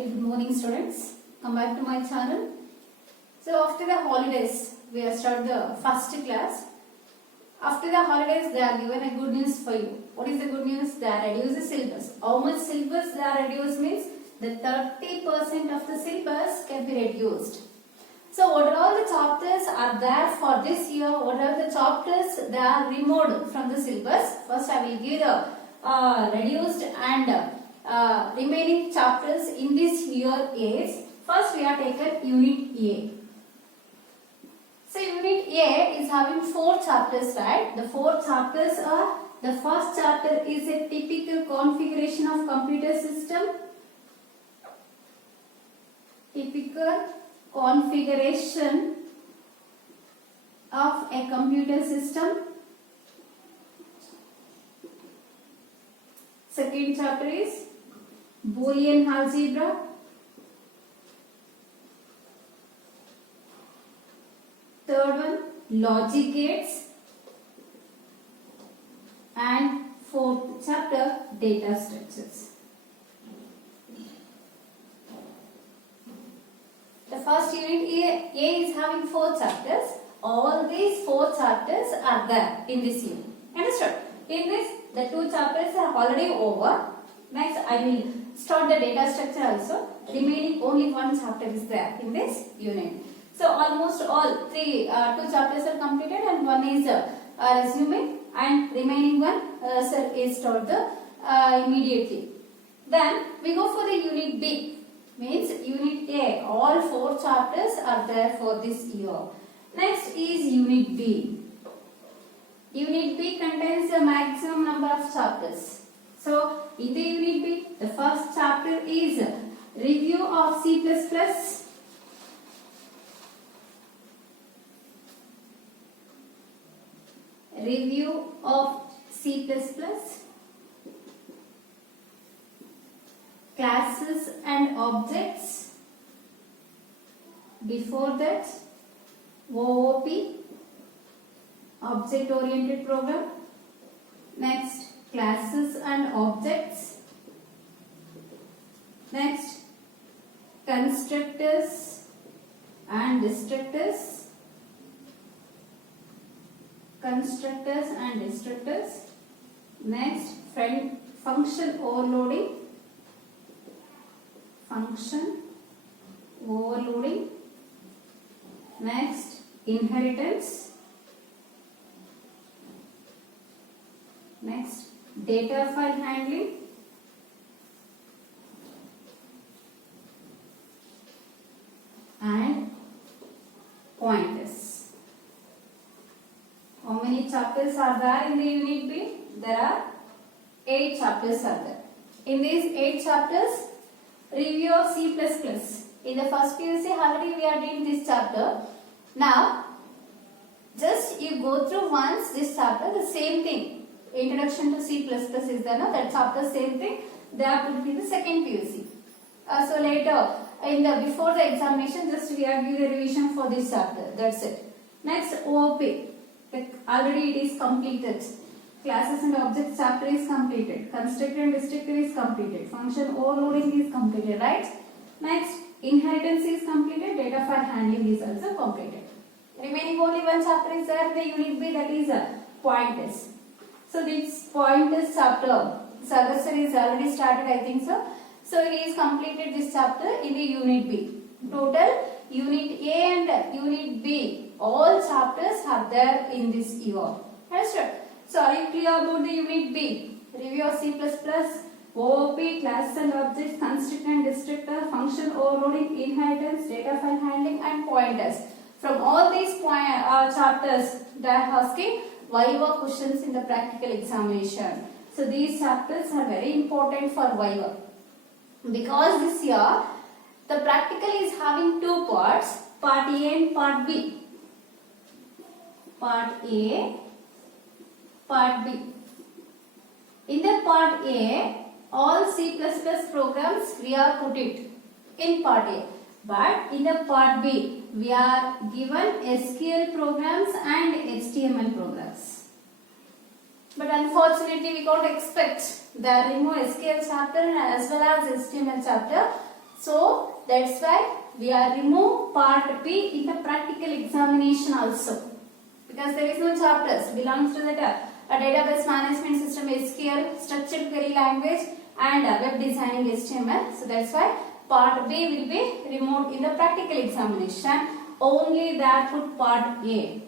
Very good morning, students. Come back to my channel. So after the holidays, we have started the first class. After the holidays, they are given a good news for you. What is the good news? They are reduced the syllabus. How much syllabus they are reduced means the 30% of the syllabus can be reduced. So what are all the chapters are there for this year? What are the chapters they are removed from the syllabus? First I will give the reduced and remaining chapters in this year is, first we have taken Unit A. So Unit A is having 4 chapters, right? The 4 chapters are, the first chapter is a typical configuration of computer system. Typical configuration of a computer system. Second chapter is Boolean algebra. Third one, logic gates. And fourth chapter, data structures. The first unit A is having 4 chapters. All these 4 chapters are there in this unit. Understood? In this, the 2 chapters are already over. Next, I will start the data structure also. Remaining only 1 chapter is there in this unit. So almost all 2 chapters are completed and 1 is resume and remaining 1 is taught immediately. Then we go for the unit B. Means unit A, all 4 chapters are there for this year. Next is unit B. Unit B contains the maximum number of chapters. So in the unit B, the first chapter is review of C++. Review of C++. Classes and objects. Before that, OOP, object oriented program. Next, classes and objects. Next, constructors and destructors. Constructors and destructors. Next, function overloading. Function overloading. Next, inheritance. Next, data file handling. And pointers. How many chapters are there in the unit B? There are 8 chapters are there. In these 8 chapters, review of C++. In the first PUC already we are doing this chapter. Now, just you go through once this chapter, the same thing. Introduction to C++ is there, no? That chapter same thing. They are put in the second PUC. So later, before the examination, just we are giving a revision for this chapter. That's it. Next, OOP. Already it is completed. Classes and objects chapter is completed. Constructor and destructor is completed. Function overloading is completed, right? Next, inheritance is completed. Data file handling is also completed. Remaining only 1 chapter is there in the unit B, that is pointers. So this pointers chapter, Sagasar is already started, I think so. So he is completed this chapter in the unit B. Total unit A and unit B, all chapters are there in this year. Understood? So are you clear about the unit B? Review of C++, OOP, classes and objects, constructor and destructor, function overloading, inheritance, data file handling and pointers. From all these chapters, they are asking Viva questions in the practical examination. So these chapters are very important for Viva. Because this year, the practical is having 2 parts, part A and part B. Part A, part B. In the part A, all C++ programs we are put it in part A. But in the part B, we are given SQL programs and HTML programs. But unfortunately, we can't expect the remove SQL chapter as well as HTML chapter. So that's why we are remove part B in the practical examination also, because there is no chapters belongs to that a database management system SQL, structured query language, and web designing HTML. So that's why part B will be removed in the practical examination. Only that put part A.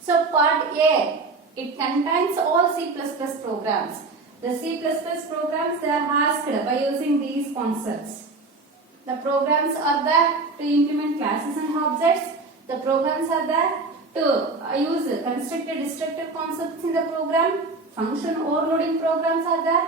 So part A, it contains all C++ programs. The C++ programs, they are asked by using these concepts. The programs are there to implement classes and objects. The programs are there to use constructor destructor concepts in the program. Function overloading programs are there.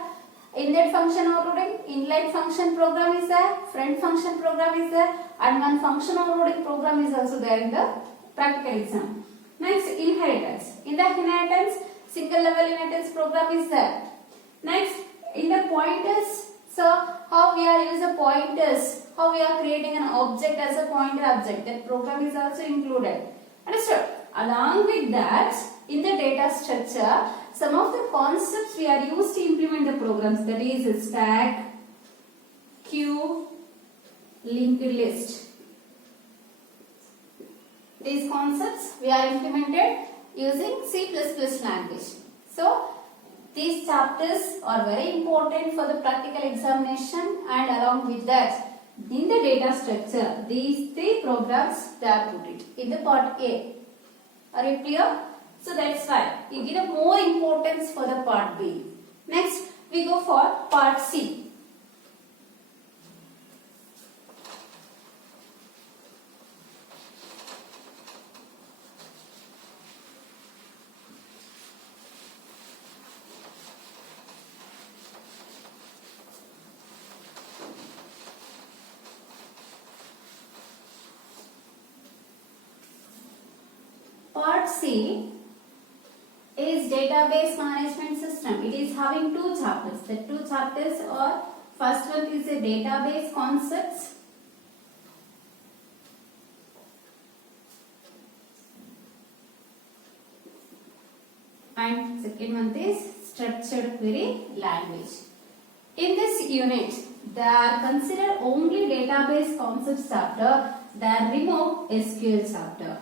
Inlet function overloading, inlet function program is there, friend function program is there, and one function overloading program is also there in the practical exam. Next, inheritance. In the inheritance, single level inheritance program is there. Next, in the pointers, so how we are using the pointers, how we are creating an object as a pointer object, that program is also included. Understood? Along with that, in the data structure, some of the concepts we are used to implement the programs, that is stack, queue, linked list. These concepts we are implemented using C++ language. So these chapters are very important for the practical examination, and along with that, in the data structure, these three programs they are put it in the part A. Are you clear? So that's why you give more importance for the part B. Next, we go for part C. Part C is database management system. It is having two chapters. The two chapters are, first one is a database concepts, and second one is structured query language. In this unit, they are considered only database concepts chapter. They are removed SQL chapter.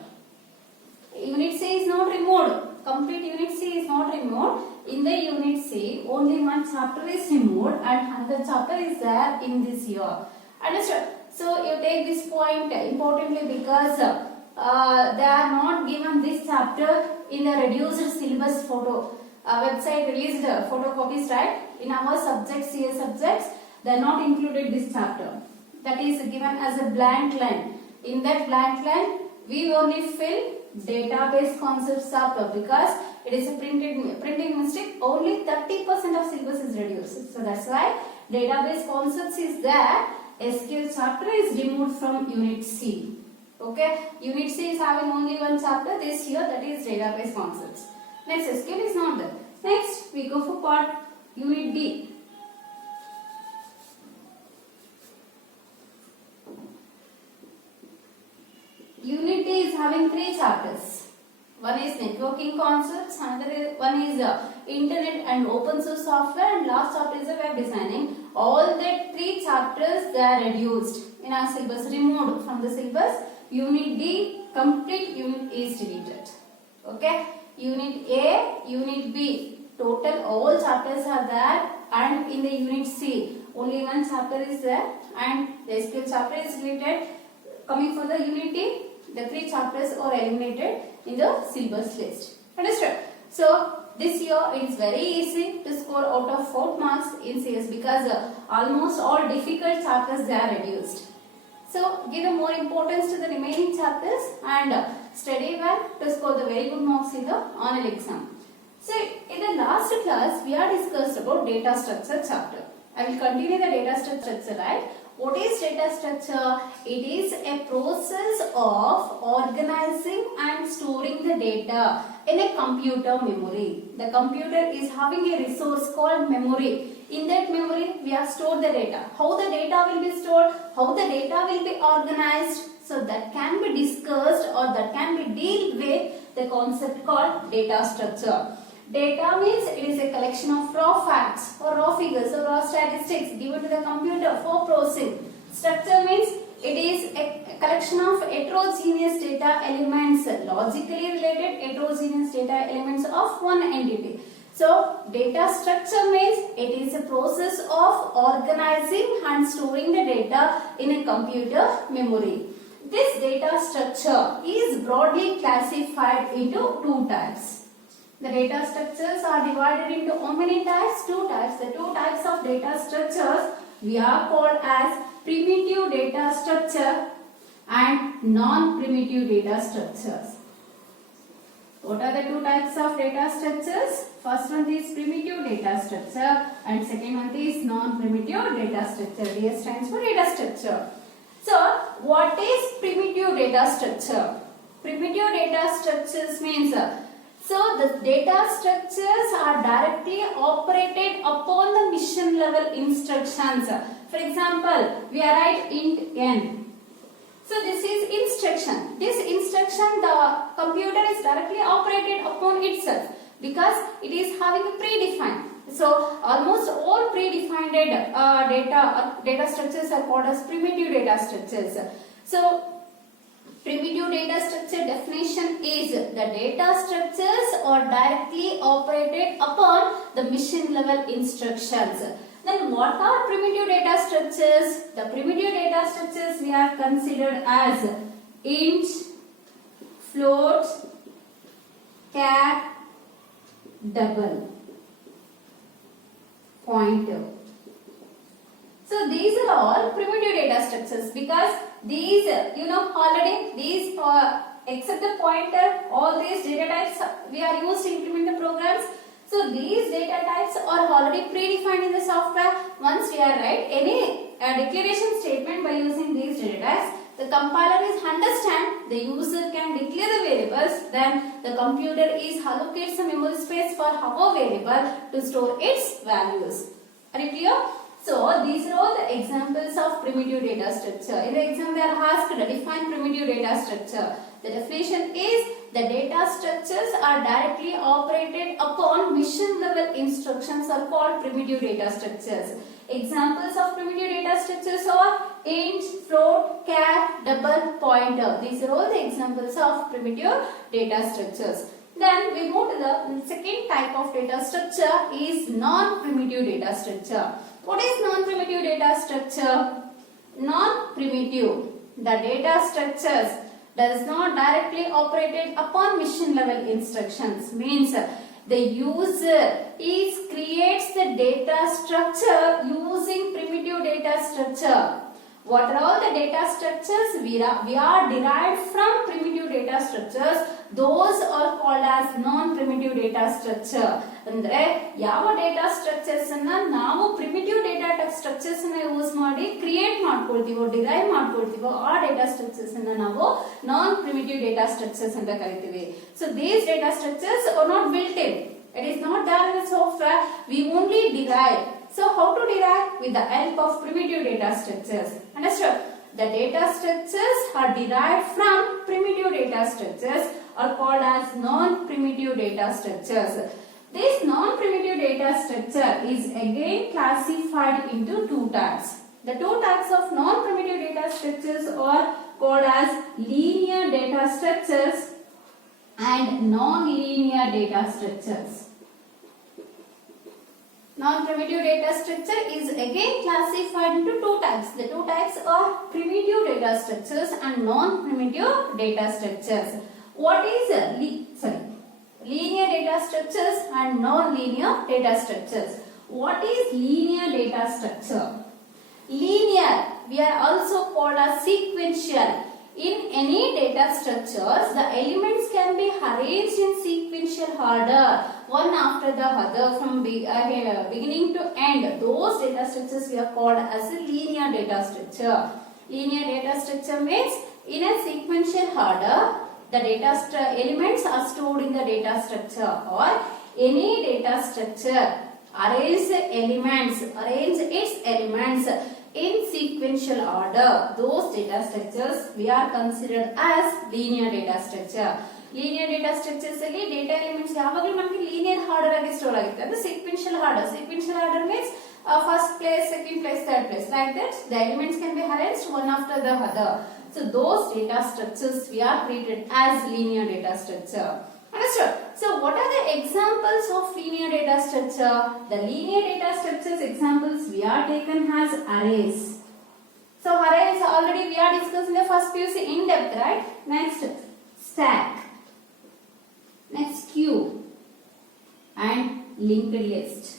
Unit C is not removed. Complete Unit C is not removed. In the Unit C, only one chapter is removed and another chapter is there in this year. Understood? So you take this point importantly because they are not given this chapter in the reduced syllabus photo. Website released photocopies, right? In our subjects, CS subjects, they are not included this chapter. That is given as a blank line. In that blank line, we only fill database concepts chapter because it is a printing mistake. Only 30% of syllabus is reduced. So that's why database concepts is there. SQL chapter is removed from Unit C. Okay, Unit C is having only one chapter this year, that is database concepts. Next, SQL is not there. Next, we go for part Unit D. Unit D is having three chapters. One is networking concepts, another one is internet and open source software, and last chapter is web designing. All the three chapters they are reduced in our syllabus, removed from the syllabus. Unit D, complete unit is deleted. Okay, Unit A, Unit B, total all chapters are there, and in the Unit C, only one chapter is there, and the SQL chapter is deleted. Coming for the Unit D, the three chapters are eliminated in the syllabus list. Understood? So this year it is very easy to score out of 4 marks in CS because almost all difficult chapters they are reduced. So give more importance to the remaining chapters and study well to score the very good marks in the annual exam. So in the last class we are discussed about data structure chapter. I will continue the data structure, right? What is data structure? It is a process of organizing and storing the data in a computer memory. The computer is having a resource called memory. In that memory, we have stored the data. How the data will be stored, how the data will be organized, so that can be discussed or that can be dealt with the concept called data structure. Data means it is a collection of raw facts or raw figures or raw statistics given to the computer for processing. Structure means it is a collection of heterogeneous data elements, logically related heterogeneous data elements of one entity. So data structure means it is a process of organizing and storing the data in a computer memory. This data structure is broadly classified into two types. The data structures are divided into how many types? Two types. The two types of data structures we are called as primitive data structure and non-primitive data structures. What are the two types of data structures? First one is primitive data structure and second one is non-primitive data structure. DS stands for data structure. So, what is primitive data structure? Primitive data structures means so the data structures are directly operated upon the mission level instructions. For example, we are write int n. So this is instruction. This instruction the computer is directly operated upon itself because it is having a predefined. So almost all predefined data structures are called as primitive data structures. So primitive data structure definition is the data structures are directly operated upon the mission level instructions. Then what are primitive data structures? The primitive data structures we are considered as int, float, char, double, pointer. So these are all primitive data structures because these already these except the pointer, all these data types we are used to implement the programs. So these data types are already predefined in the software. Once we are write any declaration statement by using these data types, the compiler is understand the user can declare the variables, then the computer is allocates the memory space for our variable to store its values. Are you clear? So these are all the examples of primitive data structure. In the exam they are asked to define primitive data structure. The definition is the data structures are directly operated upon mission level instructions are called primitive data structures. Examples of primitive data structures are int, float, char, double, pointer. These are all the examples of primitive data structures. Then we move to the second type of data structure is non-primitive data structure. What is non-primitive data structure? Non-primitive, the data structures does not directly operated upon mission level instructions, means the user creates the data structure using primitive data structure. What are all the data structures we are derived from primitive data structures? Those are called as non-primitive data structure. ಅಂದ್ರೆ ಯಾವ data structures ಅನ್ನ ನಾವು primitive data structures ಅನ್ನ use ಮಾಡಿ create ಮಾಡ್ಕೊಳ್ತೀವೋ derive ಮಾಡ್ಕೊಳ್ತೀವೋ ಆ data structures ಅನ್ನ ನಾವು ನಾನ್ primitive data structures ಅಂತ ಕರಿತೀವಿ. So these data structures R not built in. It is not there in the software. We only derive. So how to derive? With the help of primitive data structures. Understood? The data structures are derived from primitive data structures are called as non-primitive data structures. This non-primitive data structure is again classified into two types. The two types of non-primitive data structures are called as linear data structures and non-linear data structures. Non-primitive data structure is again classified into two types. The two types are primitive data structures and non-primitive data structures. What is linear data structures and non-linear data structures? What is linear data structure? Linear, we are also called as sequential. In any data structures, the elements can be arranged in sequential order, one after the other from beginning to end. Those data structures we are called as a linear data structure. Linear data structure means in a sequential order, the data elements are stored in the data structure, or any data structure arrange its elements in sequential order. Those data structures we are considered as linear data structure. Linear data structures alli data elements yavaglu manaki linear order agi store agutte. Adu sequential order. Sequential order means first place, second place, third place. Like that, the elements can be arranged one after the other. So those data structures we are treated as linear data structure. Understood? So what are the examples of linear data structure? The linear data structures examples we are taken as arrays. So arrays already we are discussed in the first PUC in depth, right? Next, stack. Next, queue. And linked list.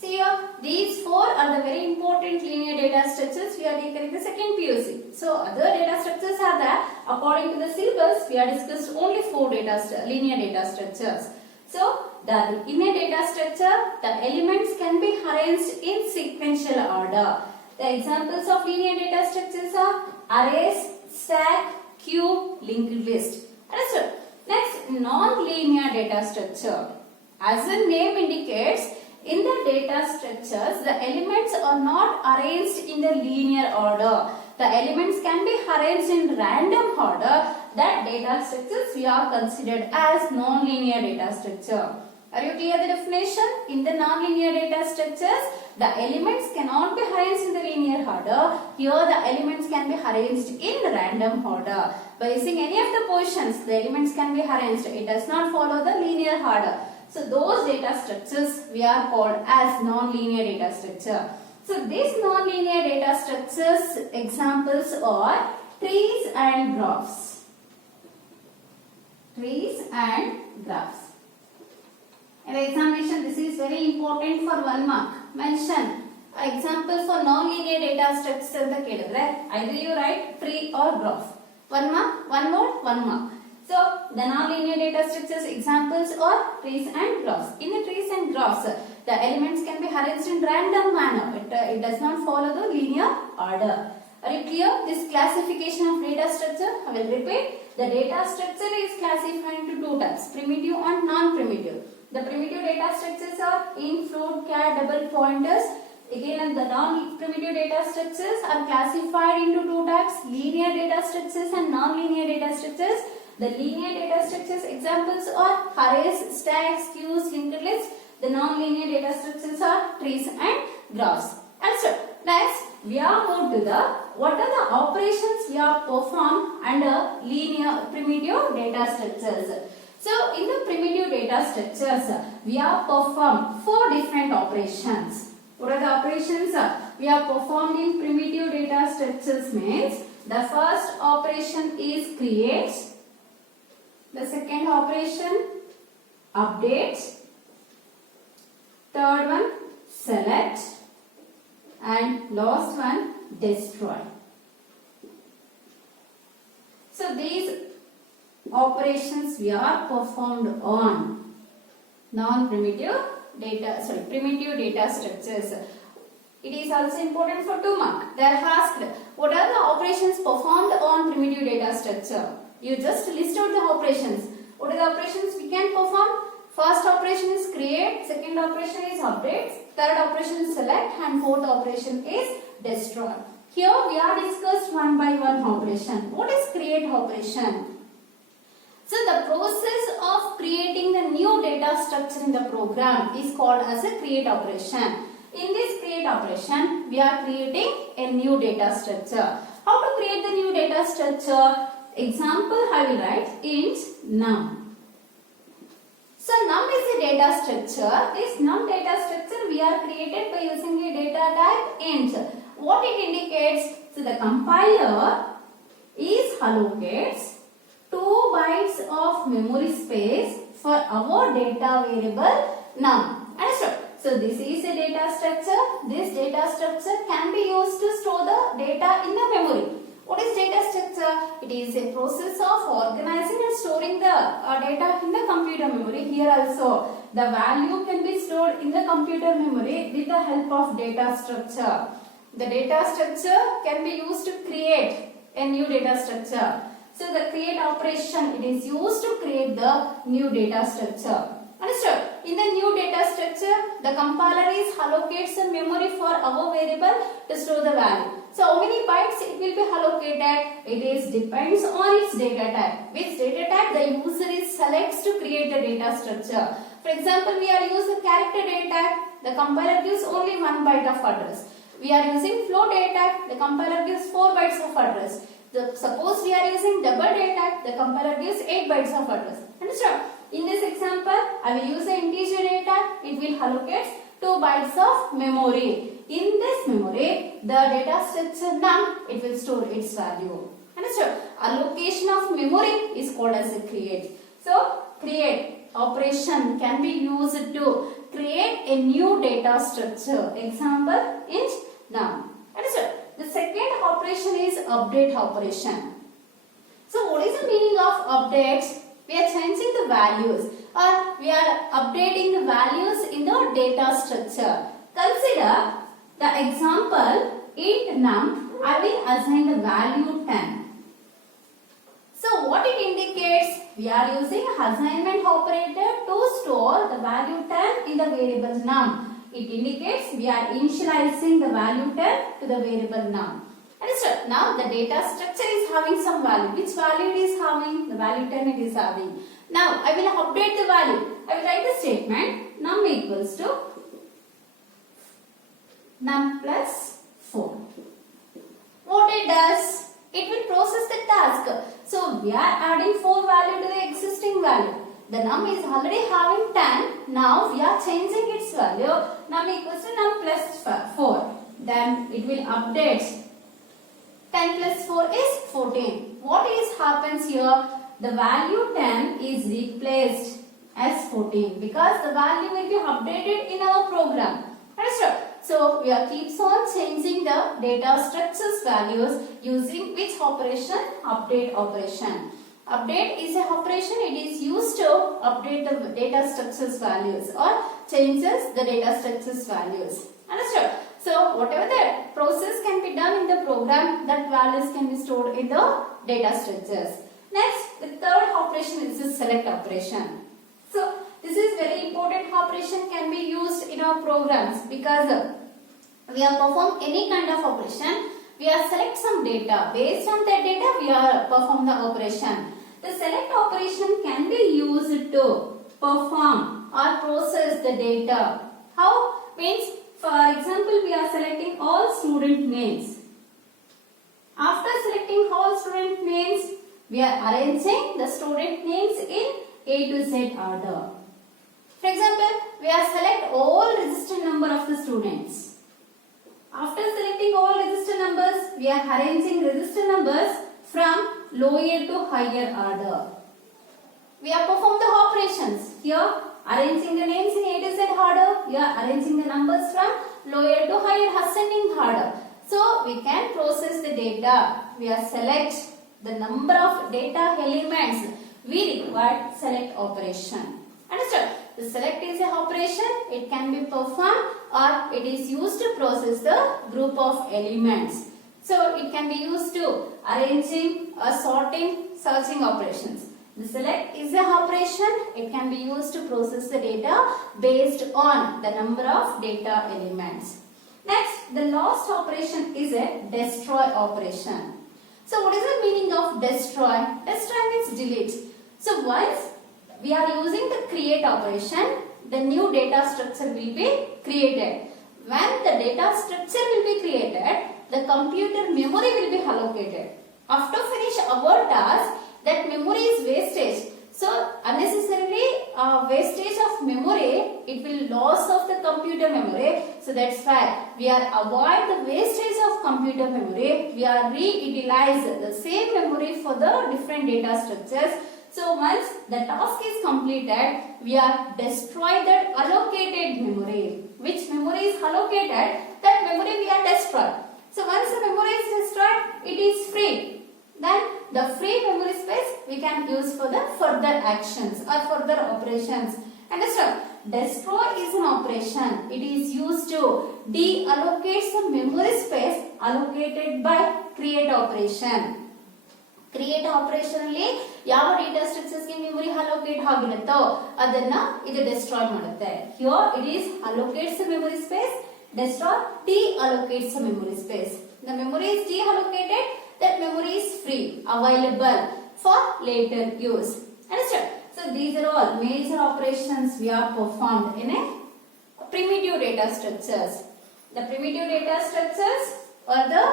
See here, these four are the very important linear data structures we are taking in the second PUC. So other data structures are there. According to the syllabus, we are discussed only four linear data structures. So in a data structure, the elements can be arranged in sequential order. The examples of linear data structures are arrays, stack, queue, linked list. Understood? Next, non-linear data structure. As the name indicates, in the data structures, the elements are not arranged in the linear order. The elements can be arranged in random order. That data structures we are considered as non-linear data structure. Are you clear the definition? In the non-linear data structures, the elements cannot be arranged in the linear order. Here the elements can be arranged in random order. By using any of the positions, the elements can be arranged. It does not follow the linear order. So those data structures we are called as non-linear data structure. So these non-linear data structures examples are trees and graphs. Trees and graphs. In the examination, this is very important for 1 mark. Mention example for non-linear data structures in the case, right? Either you write tree or graph. 1 mark, 1 more, 1 mark. So the non-linear data structures examples are trees and graphs. In the trees and graphs, the elements can be arranged in random manner. It does not follow the linear order. Are you clear? This classification of data structure, I will repeat. The data structure is classified into two types, primitive and non-primitive. The primitive data structures are int, float, char, double pointers. Again, the non-primitive data structures are classified into two types, linear data structures and non-linear data structures. The linear data structures examples are arrays, stacks, queues, linked lists. The non-linear data structures are trees and graphs. Answer. Next, we are moved to the what are the operations we are performed under linear primitive data structures. So in the primitive data structures, we are performed 4 different operations. What are the operations we are performed in primitive data structures means the first operation is create. The second operation, update. Third one, select. And last one, destroy. So these operations we are performed on primitive data structures. It is also important for 2 mark. They are asked, what are the operations performed on primitive data structure? You just list out the operations. What are the operations we can perform? First operation is create, second operation is update, third operation is select, and fourth operation is destroy. Here we are discussed one by one operation. What is create operation? So the process of creating the new data structure in the program is called as a create operation. In this create operation, we are creating a new data structure. How to create the new data structure? Example, I will write int num. So num is a data structure. This num data structure we are created by using a data type int. What it indicates? So the compiler is allocates 2 bytes of memory space for our data variable num. Understood? So this is a data structure. This data structure can be used to store the data in the memory. What is data structure? It is a process of organizing and storing the data in the computer memory. Here also, the value can be stored in the computer memory with the help of data structure. The data structure can be used to create a new data structure. So the create operation, it is used to create the new data structure. Understood? In the new data structure, the compiler is allocates a memory for our variable to store the value. So how many bytes it will be allocated? It is depends on its data type. Which data type the user is selects to create the data structure. For example, we are using character data type. The compiler gives only 1 byte of address. We are using float data type. The compiler gives 4 bytes of address. Suppose we are using double data type. The compiler gives 8 bytes of address. Understand? In this example, I will use an integer data. It will allocate 2 bytes of memory. In this memory, the data structure num, it will store its value. Understood? Allocation of memory is called as a create. So, create operation can be used to create a new data structure. Example, int num. Understood? The second operation is update operation. So, what is the meaning of update? We are changing the values or we are updating the values in the data structure. Consider the example int num, I will assign the value 10. So what it indicates? We are using assignment operator to store the value 10 in the variable num. It indicates we are initializing the value 10 to the variable num. Understood? Now the data structure is having some value. Which value it is having? The value 10 it is having. Now I will update the value. I will write the statement num equals to num plus 4. What it does? It will process the task. So we are adding 4 value to the existing value. The num is already having 10. Now we are changing its value. Num equals to num plus 4. Then it will update. 10 plus 4 is 14. What is happens here? The value 10 is replaced as 14 because the value will be updated in our program. Understood? So we are keeps on changing the data structures values using which operation? Update operation. Update is an operation. It is used to update the data structures values or changes the data structures values. Understood? So whatever the process can be done in the program, that values can be stored in the data structures. Next, the third operation is the select operation. So this is very important operation, can be used in our programs because we are perform any kind of operation. We are select some data. Based on that data, we are perform the operation. The select operation can be used to perform or process the data. How? Means, for example, we are selecting all student names. After selecting all student names, we are arranging the student names in A to Z order. For example, we are select all registered number of the students. After selecting all registered numbers, we are arranging registered numbers from lower to higher order. We are perform the operations. Here, arranging the names in A to Z order. We are arranging the numbers from lower to higher ascending order. So, we can process the data. We are select the number of data elements. We require select operation. Understood? The select is an operation. It can be performed or it is used to process the group of elements. So it can be used to arranging or sorting, searching operations. The select is an operation. It can be used to process the data based on the number of data elements. Next, the last operation is a destroy operation. So what is the meaning of destroy? Destroy means delete. So once we are using the create operation, the new data structure will be created. When the data structure will be created, the computer memory will be allocated. After finish our task, that memory is wastage. So unnecessarily wastage of memory, it will loss of the computer memory. So that's why we are avoid the wastage of computer memory. We are reutilize the same memory for the different data structures. So once the task is completed, we are destroy that allocated memory. Which memory is allocated, that memory we are destroy. So once the memory is destroyed, it is free. Then the free memory space we can use for the further actions or further operations. Understand? Destroy is an operation. It is used to deallocate some memory space allocated by create operation. Create operation ಅಲ್ಲಿ ಯಾವ data structures ಗೆ memory allocate ಆಗಿರುತ್ತೋ ಅದನ್ನ ಇದು destroy ಮಾಡುತ್ತೆ. Here it is allocates the memory space, destroy deallocates the memory space. The memory is deallocated, that memory is free, available for later use. Understood? So So these are all major operations we are performed in a primitive data structures. The primitive data structures are the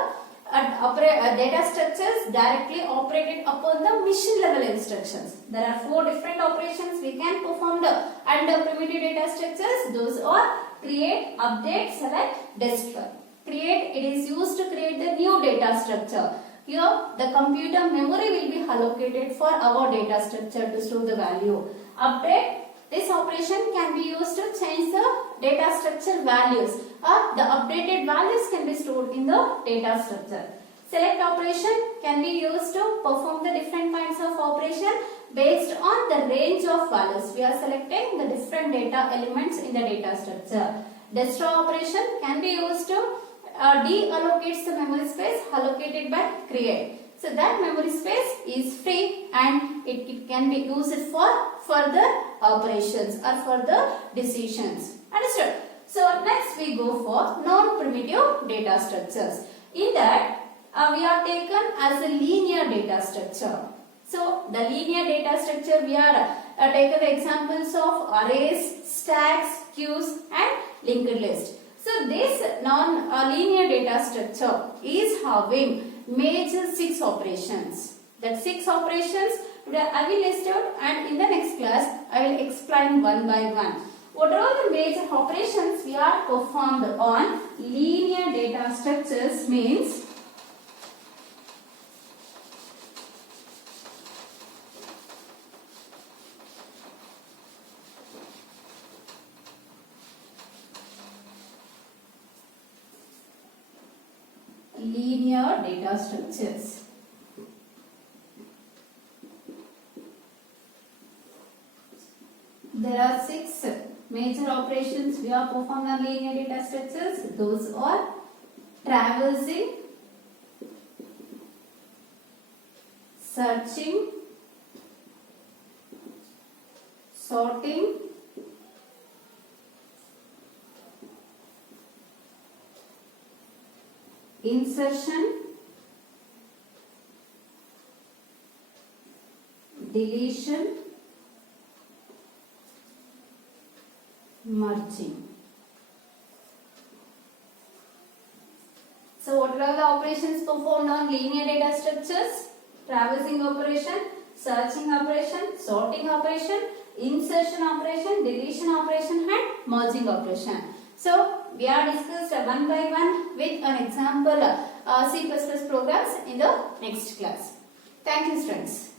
data structures directly operated upon the machine level instructions. There are 4 different operations we can perform under primitive data structures. Those are create, update, select, destroy. Create, it is used to create the new data structure. Here the computer memory will be allocated for our data structure to store the value. Update, this operation can be used to change the data structure values, or the updated values can be stored in the data structure. Select operation can be used to perform the different kinds of operation based on the range of values. We are selecting the different data elements in the data structure. Destroy operation can be used to deallocates the memory space allocated by create. So that memory space is free and it can be used for further operations or further decisions. Understood? So next we go for non-primitive data structures. In that we are taken as a linear data structure. So the linear data structure we are taken the examples of arrays, stacks, queues and linked list. So this non-linear data structure is having major 6 operations. That 6 operations today I will list out, and in the next class I will explain one by one. What are all the major operations we are performed on linear data structures means linear data structures. There are 6 major operations we are performed on linear data structures. Those are traversing, searching, sorting, insertion, deletion, merging. So what are the operations performed on linear data structures? Traversing operation, searching operation, sorting operation, insertion operation, deletion operation and merging operation. So we are discussed one by one with an example C++ programs in the next class. Thank you, students.